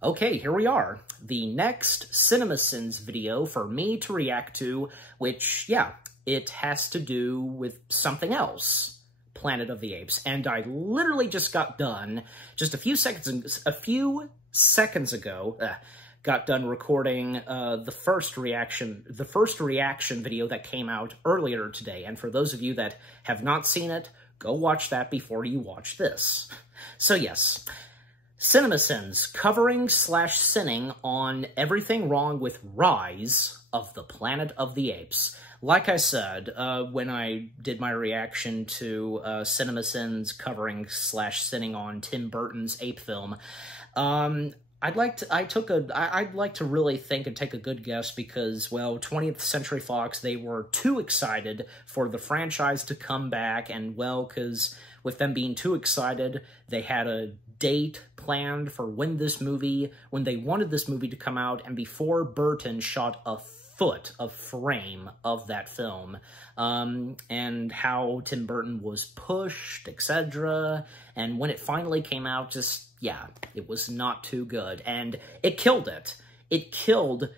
Okay, here we are. The next CinemaSins video for me to react to, which, yeah, it has to do with something else. Planet of the Apes. And I literally just got done, just a few seconds ago, got done recording the first reaction video that came out earlier today. And for those of you that have not seen it, go watch that before you watch this. So yes, CinemaSins, covering/sinning on everything wrong with Rise of the Planet of the Apes. Like I said, when I did my reaction to CinemaSins covering/sinning on Tim Burton's Ape film, I'd like to really think and take a good guess because, well, 20th Century Fox, they were too excited for the franchise to come back, and, well, because with them being too excited, they had a date planned for when they wanted this movie to come out, and before Burton shot a foot of frame of that film, and how Tim Burton was pushed, etc., and when it finally came out, just, yeah, it was not too good, and it killed it. It killed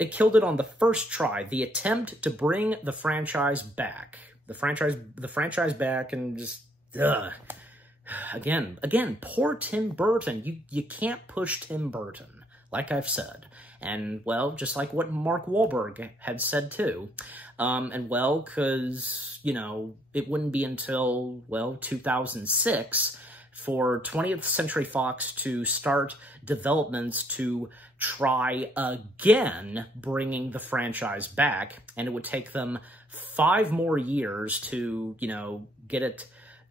it on the first try, the attempt to bring the franchise back. The franchise back, and just, ugh. Again, poor Tim Burton. You can't push Tim Burton, like I've said. And, well, just like what Mark Wahlberg had said, too. And, well, because, you know, it wouldn't be until, well, 2006 for 20th Century Fox to start developments to try again bringing the franchise back. And it would take them 5 more years to, you know, get it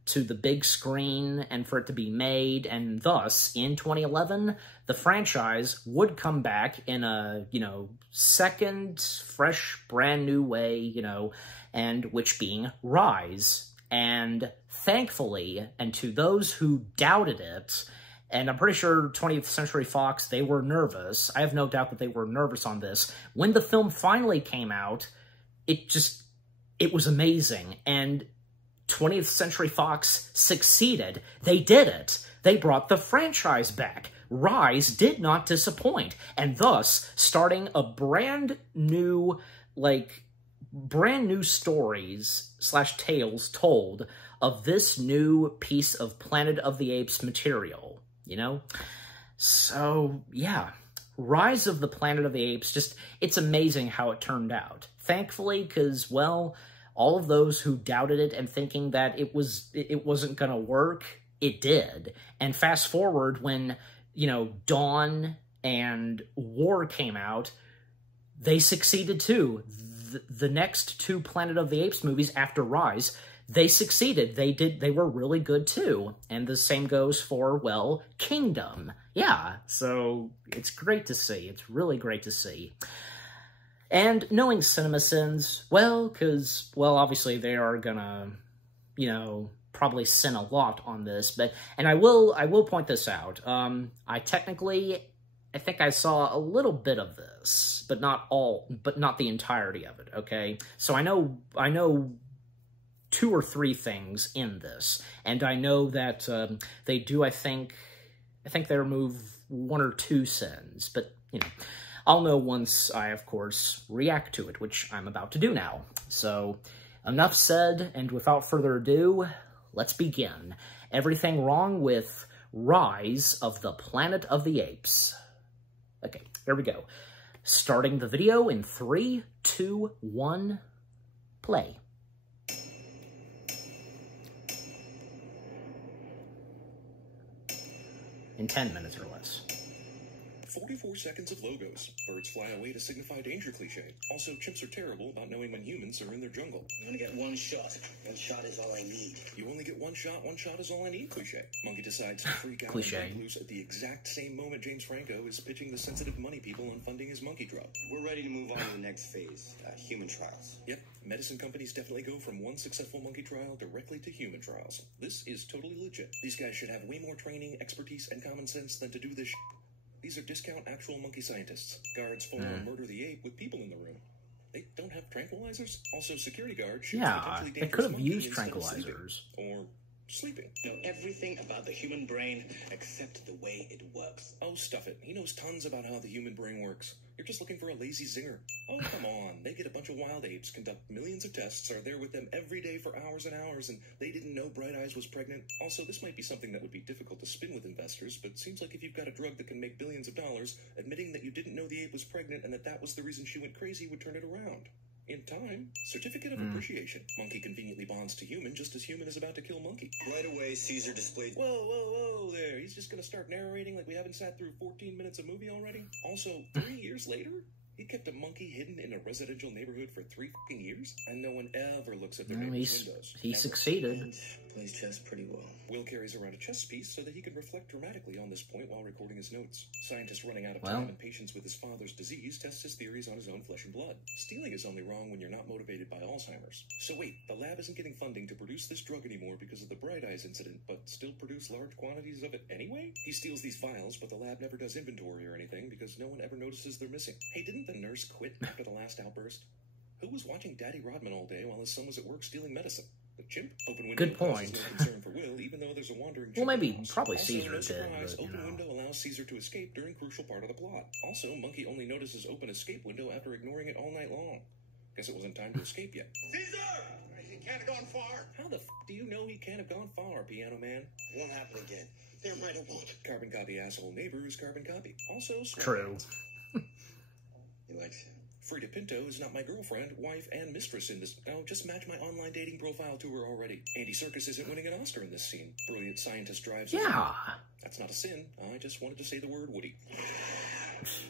to the big screen and for it to be made, and thus, in 2011, the franchise would come back in a, you know, second, fresh, brand new way, you know, and which being Rise. And thankfully, and to those who doubted it, and I'm pretty sure 20th Century Fox, they were nervous. I have no doubt that they were nervous on this. When the film finally came out, it was amazing, and 20th Century Fox succeeded. They did it. They brought the franchise back. Rise did not disappoint, and thus starting a brand new stories / tales told of this new piece of Planet of the Apes material, you know? So, yeah. Rise of the Planet of the Apes, just, it's amazing how it turned out. Thankfully, because, well, all of those who doubted it and thinking that it wasn't gonna work, it did. And fast forward when, you know, Dawn and War came out, they succeeded too. The next 2 Planet of the Apes movies after Rise, they succeeded. They were really good too. And the same goes for, well, Kingdom. Yeah, so it's great to see. It's really great to see. And knowing CinemaSins, well, because, well, obviously they are gonna, you know, probably sin a lot on this, and I will point this out. I think I saw a little bit of this, but not the entirety of it, okay? So I know 2 or 3 things in this, and I know that they do, I think they remove 1 or 2 sins, but, you know, I'll know once I, of course, react to it, which I'm about to do now. So, enough said, and without further ado, let's begin. Everything wrong with Rise of the Planet of the Apes. Okay, here we go. Starting the video in 3, 2, 1, play. In 10 minutes or less. 44 seconds of logos. Birds fly away to signify danger cliché. Also, chimps are terrible about knowing when humans are in their jungle. I'm gonna get 1 shot. 1 shot is all I need. You only get 1 shot is all I need cliché. Monkey decides to freak out Cliché. and break loose at the exact same moment James Franco is pitching the sensitive money people on funding his monkey drug. We're ready to move on to the next phase, human trials. Yep, medicine companies definitely go from 1 successful monkey trial directly to human trials. This is totally legit. These guys should have way more training, expertise, and common sense than to do this These are discount actual monkey scientists. Guards follow and murder the ape with people in the room. They don't have tranquilizers? Also, security guards shoot yeah, they could have used tranquilizers. Or Sleeping. Know everything about the human brain except the way it works. Oh, stuff it. He knows tons about how the human brain works. You're just looking for a lazy zinger. Oh, come on. They get a bunch of wild apes, conduct millions of tests, are there with them every day for hours and hours, and they didn't know Bright Eyes was pregnant. Also, this might be something that would be difficult to spin with investors, but seems like if you've got a drug that can make billions of dollars, admitting that you didn't know the ape was pregnant and that that was the reason she went crazy would turn it around. In time, certificate of appreciation. Monkey conveniently bonds to human just as human is about to kill monkey. Right away, Caesar displayed... Whoa there. He's just gonna start narrating like we haven't sat through 14 minutes of movie already? Also, 3 years later? He kept a monkey hidden in a residential neighborhood for 3 fucking years, and no one ever looks at their neighbor's windows. He Ever. succeeded. And plays chess pretty well. Will carries around a chess piece so that he can reflect dramatically on this point while recording his notes. Scientist running out of time and patience with his father's disease tests his theories on his own flesh and blood. Stealing is only wrong when you're not motivated by Alzheimer's. So wait, the lab isn't getting funding to produce this drug anymore because of the Bright Eyes incident, but still produce large quantities of it anyway? He steals these vials, but the lab never does inventory or anything because no one ever notices they're missing. Hey, didn't the nurse quit after the last outburst? Who was watching Daddy Rodman all day while his son was at work stealing medicine? The chimp? Open window Good point. No concern for Will, even though there's a wandering Well, maybe, house. probably Also, Caesar no did, surprise, but, you open know. window allows Caesar to escape during crucial part of the plot. Also, Monkey only notices open escape window after ignoring it all night long. Guess it wasn't time to escape yet. Caesar! He can't have gone far. How the f*** do you know he can't have gone far, Piano Man? It won't happen again. Damn right it won't. Carbon copy asshole neighbor is carbon copy. Also, True. He likes you. Frida Pinto is not my girlfriend, wife, and mistress in this. Oh, just match my online dating profile to her already. Andy Serkis isn't winning an Oscar in this scene. Brilliant scientist drives. Yeah. That's not a sin. I just wanted to say the word Woody.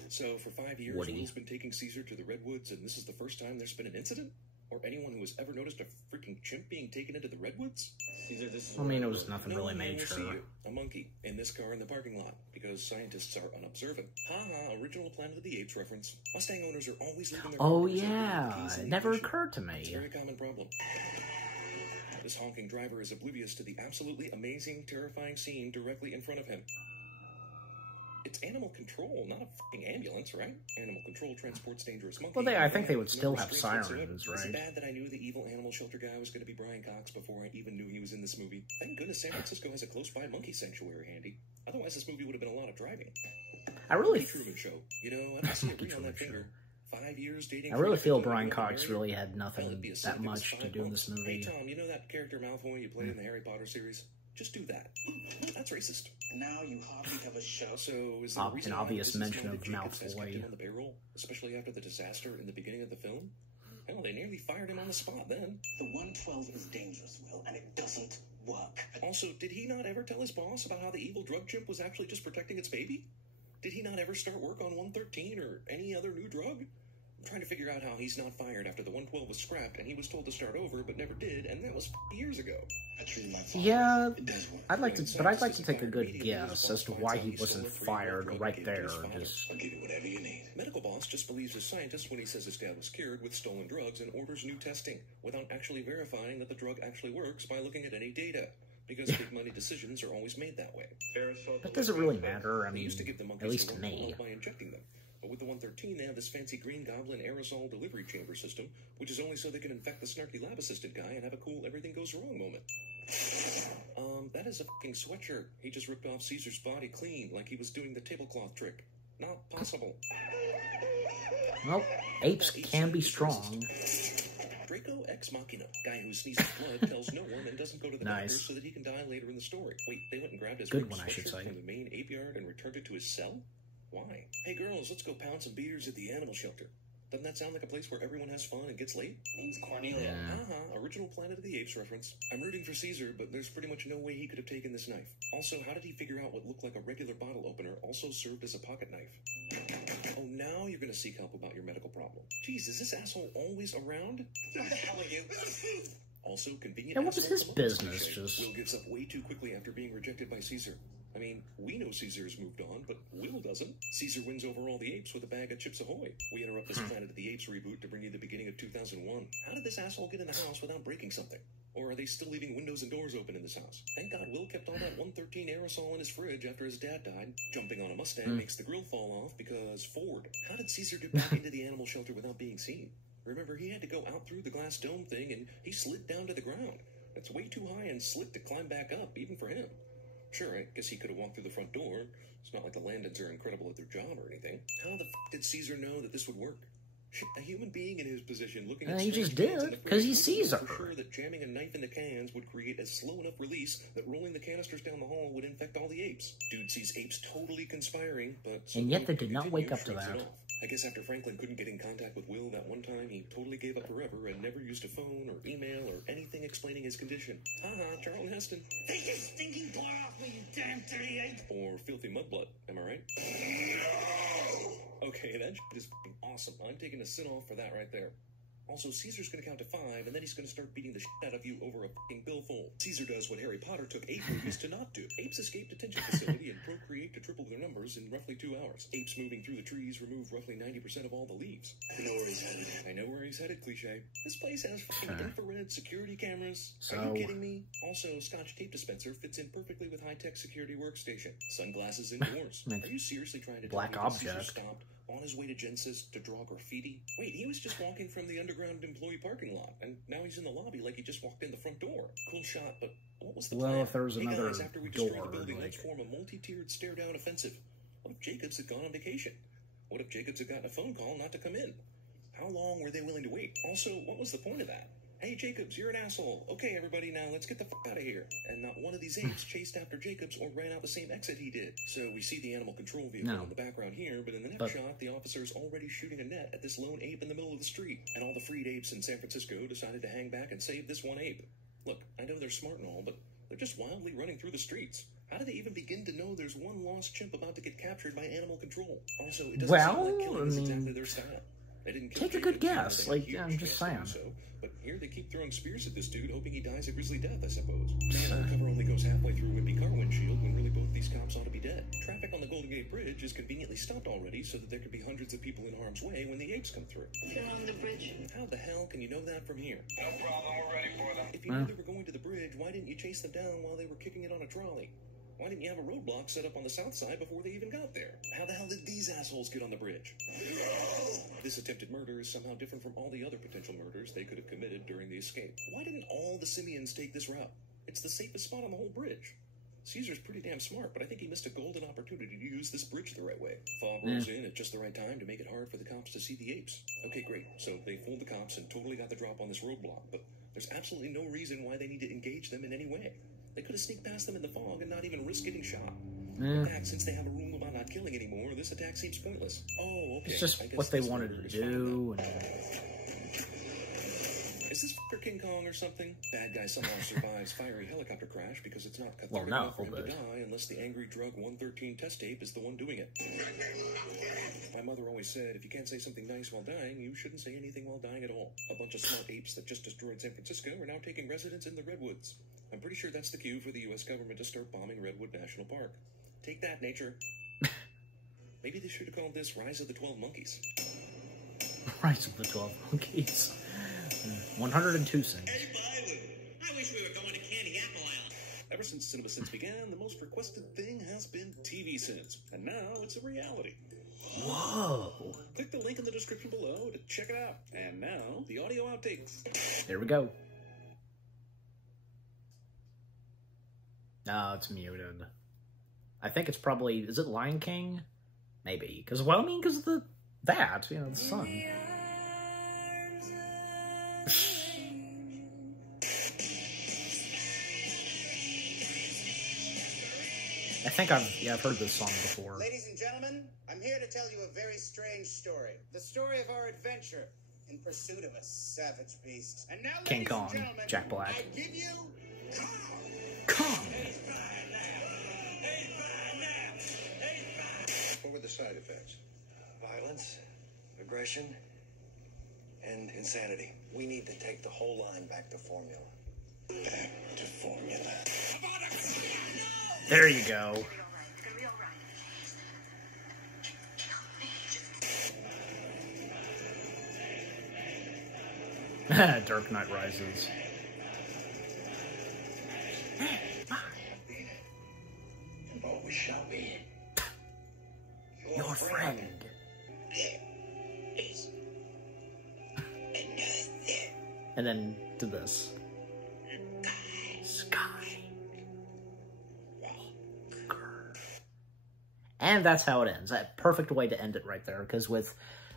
So, for 5 years, Woody. Will's been taking Caesar to the Redwoods, and this is the first time there's been an incident? Or anyone who has ever noticed a freaking chimp being taken into the Redwoods? Caesar, this is... I mean, it was nothing No really one will major. see you, a monkey, in this car in the parking lot, because scientists are unobservant. Ha, original Planet of the Apes reference. Mustang owners are always leaving their Oh, cars open yeah. with keys in It the never ignition. occurred to It's a me. very common problem. This honking driver is oblivious to the absolutely amazing, terrifying scene directly in front of him. It's animal control, not a fucking ambulance, right? Animal control transports dangerous monkeys. Well, I think they would No still have restraints sirens, whatsoever. Is it right? bad that I knew the evil animal shelter guy was going to be Brian Cox before I even knew he was in this movie? Thank goodness San Francisco has a close-by monkey sanctuary handy. Otherwise, this movie would have been a lot of driving. I really, The Truman Show. You know, I don't see a ring on that finger. 5 years dating. I really feel for Brian North Cox America. really had Hell, nothing it'd be a sin that if it was much to 5 do in this months. Hey movie. Tom, you know that character Malfoy you played in the Harry Potter series? Just do that. That's racist. Now you hardly have a show. So is there a reason An why obvious business mention minded of Jacobs has kept Malfoy. him on the payroll, especially after the disaster in the beginning of the film? Hell, they nearly fired him on the spot then. The 112 is dangerous, Will, and it doesn't work. Also, did he not ever tell his boss about how the evil drug chimp was actually just protecting its baby? Did he not ever start work on 113 or any other new drug? I'm trying to figure out how he's not fired after the 112 was scrapped and he was told to start over but never did, and that was years ago. I treated my father. Yeah, It does work. I'd like to take a good guess as to why he wasn't fired right there. Just I'll give you whatever you need. Medical boss just believes his scientist when he says his dad was cured with stolen drugs and orders new testing without actually verifying that the drug actually works by looking at any data. Because big money decisions are always made that way. that doesn't really matter. I They mean, used to give the monkeys at least to the me. by injecting them. But with the 113, they have this fancy Green Goblin aerosol delivery chamber system, which is only so they can infect the snarky lab assistant guy and have a cool everything goes wrong moment. That is a fucking sweatshirt. He just ripped off Caesar's body clean, like he was doing the tablecloth trick. Not possible. Well, apes can be strong. Draco Ex Machina, guy who sneezes blood, tells no one and doesn't go to the doctor Nice. so that he can die later in the story. Wait, they went and grabbed his Good ripped one, I should sweatshirt say. from the main ape yard and returned it to his cell? Why? Hey girls, let's go pound some beers at the animal shelter. Doesn't that sound like a place where everyone has fun and gets laid? Name's Cornelia. Yeah. Original Planet of the Apes reference. I'm rooting for Caesar, but there's pretty much no way he could have taken this knife. Also, how did he figure out what looked like a regular bottle opener also served as a pocket knife? Oh, now you're gonna seek help about your medical problem. Jeez, is this asshole always around? Who the hell are you? Also, convenient. And what was asshole his to look at business, cliche. just- Will gives up way too quickly after being rejected by Caesar. I mean, we know Caesar's moved on, but Will doesn't. Caesar wins over all the apes with a bag of Chips Ahoy. We interrupt this Planet of the Apes reboot to bring you the beginning of 2001. How did this asshole get in the house without breaking something? Or are they still leaving windows and doors open in this house? Thank God Will kept all that 113 aerosol in his fridge after his dad died. Jumping on a Mustang makes the grill fall off because Ford. How did Caesar get back into the animal shelter without being seen? Remember, he had to go out through the glass dome thing and he slid down to the ground. That's way too high and slick to climb back up, even for him. Sure, I guess he could have walked through the front door. It's not like the Landons are incredible at their job or anything. How the f*** did Caesar know that this would work? A human being in his position looking at he just did, because he's Caesar. For sure that jamming a knife in the cans would create a slow enough release that rolling the canisters down the hall would infect all the apes. Dude sees apes totally conspiring, but... And yet they did not wake up to that. I guess after Franklin couldn't get in contact with Will that one time, he totally gave up forever and never used a phone or email or anything explaining his condition. Haha, Charlton Heston. Take your stinking paw off me, you damn dirty ape! Or filthy mudblood, am I right? Okay, that is f***ing awesome. I'm taking a sin off for that right there. Also, Caesar's gonna count to 5, and then he's gonna start beating the shit out of you over a f***ing billfold. Caesar does what Harry Potter took ape movies to not do. Apes escape detention facility and procreate to triple their numbers in roughly 2 hours. Apes moving through the trees remove roughly 90% of all the leaves. I know where he's headed. I know where he's headed, cliche. This place has f***ing infrared security cameras. So... Are you kidding me? Also, Scotch tape dispenser fits in perfectly with high-tech security workstation. Sunglasses indoors. Are you seriously trying to Black tell me that Caesar object. stopped on his way to Genesis to draw graffiti? Wait, he was just walking from the underground employee parking lot, and now he's in the lobby like he just walked in the front door. Cool shot, but what was the plan? Well, if there was Hey another guys, after we destroy door, the building, like... let's form a multi-tiered stare-down offensive. What if Jacobs had gone on vacation? What if Jacobs had gotten a phone call not to come in? How long were they willing to wait? Also, what was the point of that? Hey, Jacobs, you're an asshole. Okay, everybody, now let's get the f*** out of here. And not one of these apes chased after Jacobs or ran out the same exit he did. So we see the animal control vehicle in the background here, but in the next shot, the officer's already shooting a net at this lone ape in the middle of the street. And all the freed apes in San Francisco decided to hang back and save this one ape. Look, I know they're smart and all, but they're just wildly running through the streets. How do they even begin to know there's one lost chimp about to get captured by animal control? Also, it doesn't sound like killing is exactly their style. They didn't kill Take a good Jacobs, guess. Like, I'm just saying. But here they keep throwing spears at this dude, hoping he dies a grisly death, I suppose. Man, cover only goes halfway through a wimpy car windshield when really both these cops ought to be dead. Traffic on the Golden Gate Bridge is conveniently stopped already so that there could be hundreds of people in harm's way when the apes come through. Along the bridge. How the hell can you know that from here? No problem, we're ready for them. If you knew they were going to the bridge, why didn't you chase them down while they were kicking it on a trolley? Why didn't you have a roadblock set up on the south side before they even got there? How the hell did these assholes get on the bridge? This attempted murder is somehow different from all the other potential murders they could have committed during the escape. Why didn't all the simians take this route? It's the safest spot on the whole bridge. Caesar's pretty damn smart, but I think he missed a golden opportunity to use this bridge the right way. Fog rolls in at just the right time to make it hard for the cops to see the apes. Okay, great. So they fooled the cops and totally got the drop on this roadblock, but there's absolutely no reason why they need to engage them in any way. They could have sneaked past them in the fog and not even risk getting shot. In fact, since they have a rule about not killing anymore, this attack seems pointless. Oh, okay. It's just what they wanted to do. Is this f***er King Kong or something? Bad guy somehow survives fiery helicopter crash because it's not cathartic enough for him to die unless the angry drug 113 test tape is the one doing it. My mother always said, if you can't say something nice while dying, you shouldn't say anything while dying at all. A bunch of smart apes that just destroyed San Francisco are now taking residence in the Redwoods. I'm pretty sure that's the cue for the U.S. government to start bombing Redwood National Park. Take that, nature. Maybe they should have called this Rise of the 12 Monkeys. Rise of the 12 Monkeys. 102 cents. Hey, Byron, I wish we were going to Candy Apple Island. Ever since CinemaSins began, the most requested thing has been TV Sins. And now it's a reality. Whoa. Click the link in the description below to check it out. And now, the audio outtakes. There we go. No, it's muted. I think it's probably... Is it Lion King? Maybe. Because, well, I mean, because of the sun. I think I've heard this song before. Ladies and gentlemen, I'm here to tell you a very strange story. The story of our adventure in pursuit of a savage beast. And now, King Kong, Jack Black. I give you Kong! What were the side effects? Violence, aggression, and insanity. We need to take the whole line back to formula. Back to formula. There you go. Dark Knight Rises. And always shall be. Your friend. And then to this. And that's how it ends. A perfect way to end it right there, because with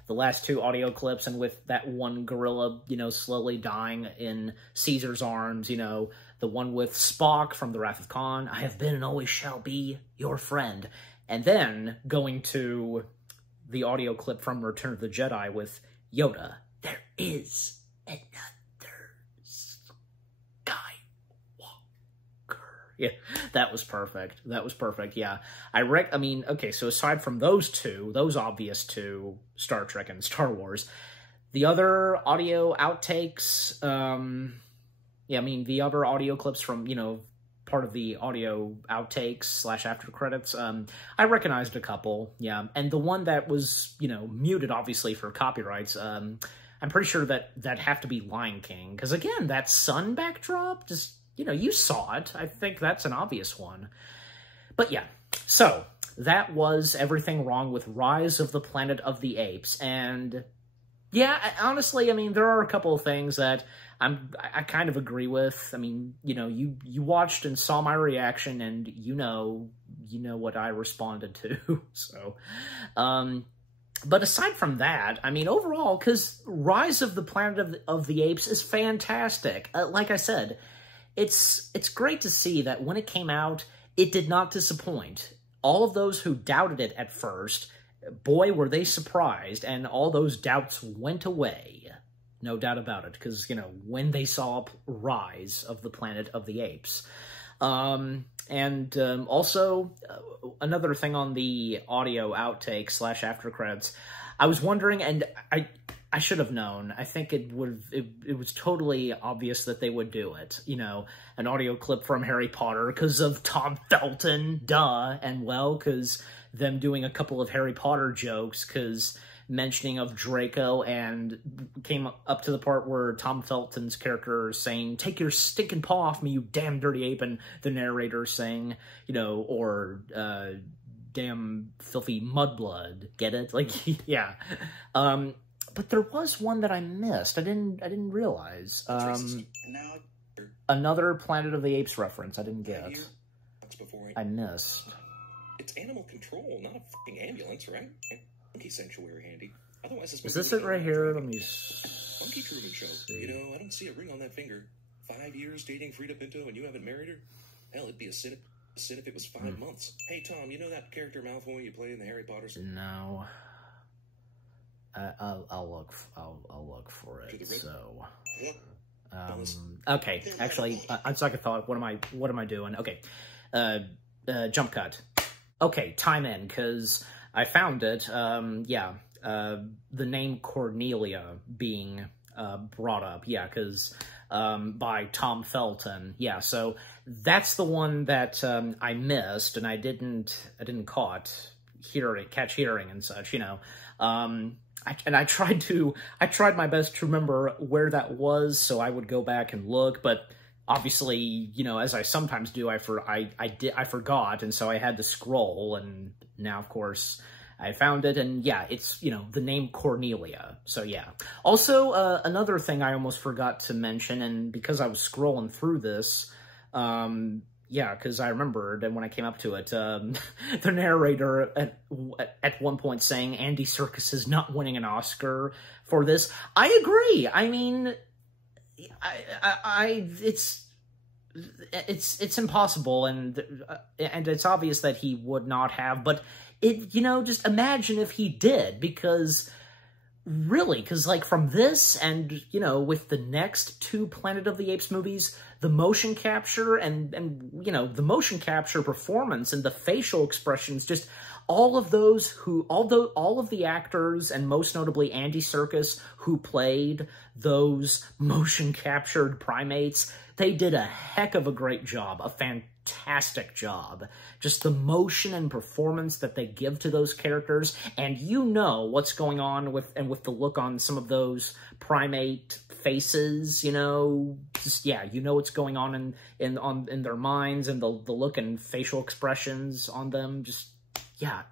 the last two audio clips and with that one gorilla, you know, slowly dying in Caesar's arms, you know, the one with Spock from The Wrath of Khan, I have been and always shall be your friend. And then going to the audio clip from Return of the Jedi with Yoda, there is another Skywalker. Yeah, that was perfect. That was perfect, yeah. I mean, okay, so aside from those two, those obvious two, Star Trek and Star Wars, the other audio outtakes, yeah, I mean, the other audio clips from, you know, part of the audio outtakes / after credits, I recognized a couple, yeah. And the one that was, you know, muted, obviously, for copyrights, I'm pretty sure that have to be Lion King. Because, again, that sun backdrop, just, you know, you saw it. I think that's an obvious one. But, yeah. So, that was everything wrong with Rise of the Planet of the Apes. And, yeah, honestly, I mean, there are a couple of things that I kind of agree with. I mean, you know, you watched and saw my reaction, and you know what I responded to. So, but aside from that, I mean, overall, because Rise of the Planet of the Apes is fantastic. Like I said, it's great to see that when it came out, it did not disappoint. All of those who doubted it at first, boy, were they surprised, and all those doubts went away. No doubt about it, because, you know, when they saw Rise of the Planet of the Apes. Also, another thing on the audio outtake / after credits, I was wondering, and I should have known. I think it was totally obvious that they would do it. You know, an audio clip from Harry Potter because of Tom Felton, duh, and well, because them doing a couple of Harry Potter jokes, because mentioning of Draco, and came up to the part where Tom Felton's character is saying, "Take your stinking paw off me, you damn dirty ape," and the narrator saying, you know, or, damn filthy mudblood, get it? Like, yeah. But there was one that I missed. I didn't realize. Another Planet of the Apes reference I didn't get. I missed. It's animal control, not a fucking ambulance, right? Monkey sanctuary handy. Otherwise, is this it right here? Let me Monkey Truman Show. You know, I don't see a ring on that finger. 5 years dating Frida Pinto and you haven't married her? Hell, it'd be a sin if it was 5 months. Hey, Tom, you know that character Malfoy you play in the Harry Potter series? No. I'll look for it. So, okay. Actually, on second thought, what am I doing? Okay, jump cut. Okay, time in, because I found it. Yeah, the name Cornelia being brought up. Yeah, because by Tom Felton. Yeah, so that's the one that I missed, and I didn't catch hearing and such. You know. I tried my best to remember where that was, so I would go back and look, but obviously, you know, as I sometimes do, I forgot, and so I had to scroll, and now, of course, I found it, and yeah, it's, you know, the name Cornelia, so yeah. Also, another thing I almost forgot to mention, and because I was scrolling through this, yeah, because I remembered, and when I came up to it, the narrator at one point saying Andy Serkis is not winning an Oscar for this. I agree. I mean, it's impossible, and it's obvious that he would not have. But you know, just imagine if he did, because. Really, because, like, from this and, you know, with the next two Planet of the Apes movies, the motion capture and you know, the motion capture performance and the facial expressions, just all of the actors, and most notably Andy Serkis, who played those motion captured primates, they did a heck of a great job, a fantastic job. Just the motion and performance that they give to those characters, and you know what's going on with the look on some of those primate faces, you know, just, yeah, you know what's going on in their minds, and the look and facial expressions on them. Just, yeah,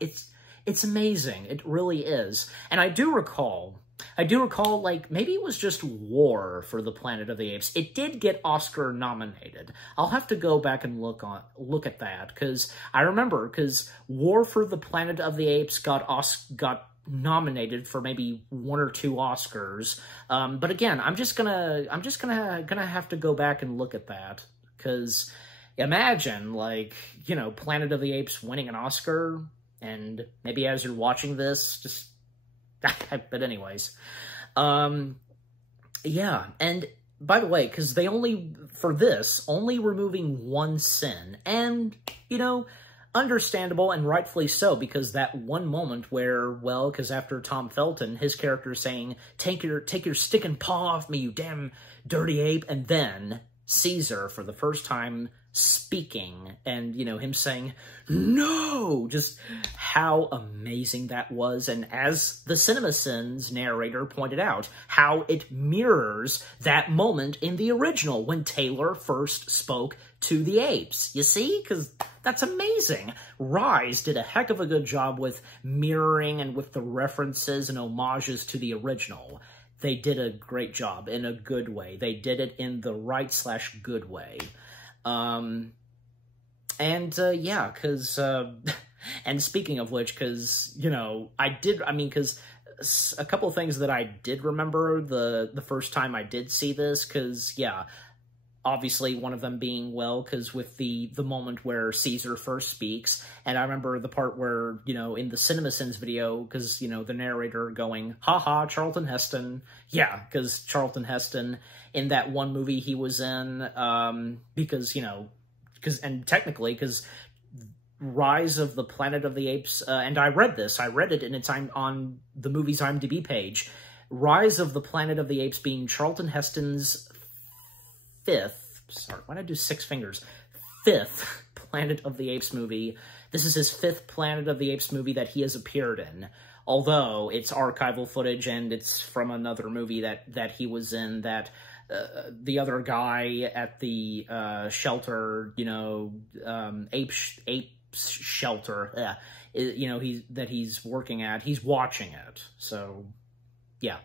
It's amazing. It really is. And I do recall, like, maybe it was just War for the Planet of the Apes. It did get Oscar nominated. I'll have to go back and look at that, because I remember, because War for the Planet of the Apes got nominated for maybe 1 or 2 Oscars. But again, I'm just gonna have to go back and look at that, because imagine, like, you know, Planet of the Apes winning an Oscar, and maybe as you're watching this, just, but anyways, yeah, and by the way, because they only removing 1 sin, and, you know, understandable and rightfully so, because that one moment where, well, because after Tom Felton, his character is saying, take your sticking paw off me, you damn dirty ape, and then Caesar, for the first time, speaking, and, you know, him saying, no, just how amazing that was, and as the CinemaSins narrator pointed out, how it mirrors that moment in the original, when Taylor first spoke to the apes. You see? Because that's amazing. Rise did a heck of a good job with mirroring and with the references and homages to the original. They did a great job in a good way. They did it in the right/good way. Yeah, because, and speaking of which, because, you know, because a couple of things that I did remember the first time I did see this, because, yeah, obviously one of them being, well, because with the moment where Caesar first speaks, and I remember the part where, you know, in the CinemaSins video, because, you know, the narrator going, haha, Charlton Heston. Yeah, because Charlton Heston, in that one movie he was in, because, you know, because Rise of the Planet of the Apes, and I read it, and it's on the movie's IMDb page, Rise of the Planet of the Apes being Charlton Heston's 5th Planet of the Apes movie. This is his 5th Planet of the Apes movie that he has appeared in, although it's archival footage, and it's from another movie that he was in, that the other guy at the shelter, you know, Apes shelter, you know, he's working at, he's watching it, so, yeah.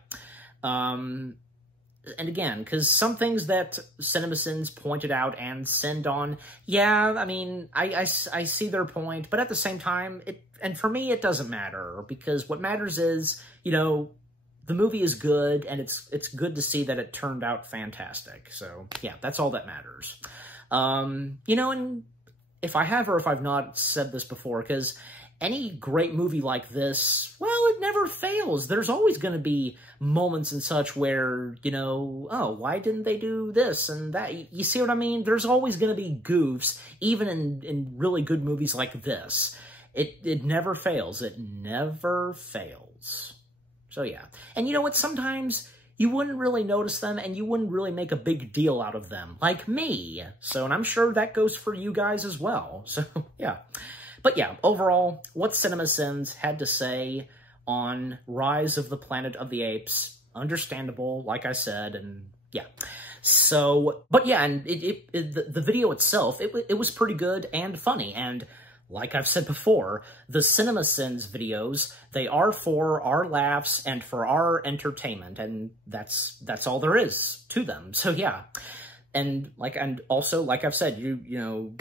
And again, because some things that CinemaSins pointed out and sinned on, yeah, I mean, I see their point, but at the same time, and for me, it doesn't matter, because what matters is, you know, the movie is good, and it's good to see that it turned out fantastic. So, yeah, that's all that matters. You know, and if I have or if I've not said this before, because any great movie like this, well, it never fails. There's always going to be moments and such where, you know, oh, why didn't they do this and that? You see what I mean? There's always going to be goofs, even in really good movies like this. It never fails. It never fails. So, yeah. And you know what? Sometimes you wouldn't really notice them, and you wouldn't really make a big deal out of them, like me. So, and I'm sure that goes for you guys as well. So, yeah. But yeah, overall, what CinemaSins had to say on Rise of the Planet of the Apes, understandable, like I said, and yeah. So, but yeah, and the video itself, it was pretty good and funny, and like I've said before, the CinemaSins videos, they are for our laughs and for our entertainment, and that's all there is to them. So yeah, and also, like I've said, you know,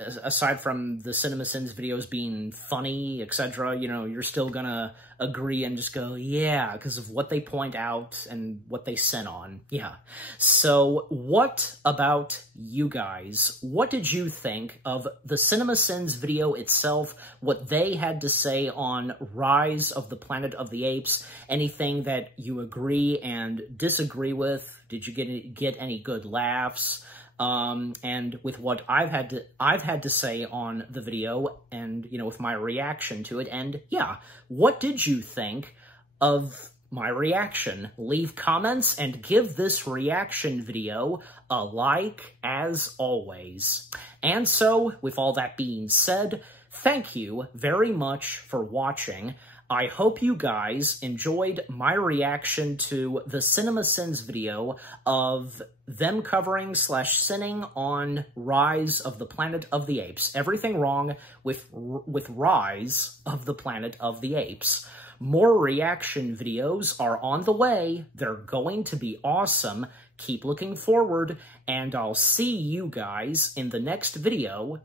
aside from the CinemaSins videos being funny, etc., you know, you're still gonna agree and just go, yeah, because of what they point out and what they sin on. Yeah. So, what about you guys? What did you think of the CinemaSins video itself, what they had to say on Rise of the Planet of the Apes? Anything that you agree and disagree with? Did you get any good laughs? And with what I've had to say on the video, and, you know, with my reaction to it, and yeah, what did you think of my reaction? Leave comments and give this reaction video a like, as always. And so, with all that being said, thank you very much for watching. I hope you guys enjoyed my reaction to the CinemaSins video of them covering / sinning on Rise of the Planet of the Apes. Everything wrong with Rise of the Planet of the Apes. More reaction videos are on the way. They're going to be awesome. Keep looking forward, and I'll see you guys in the next video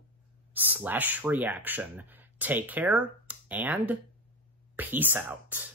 / reaction. Take care, and peace out.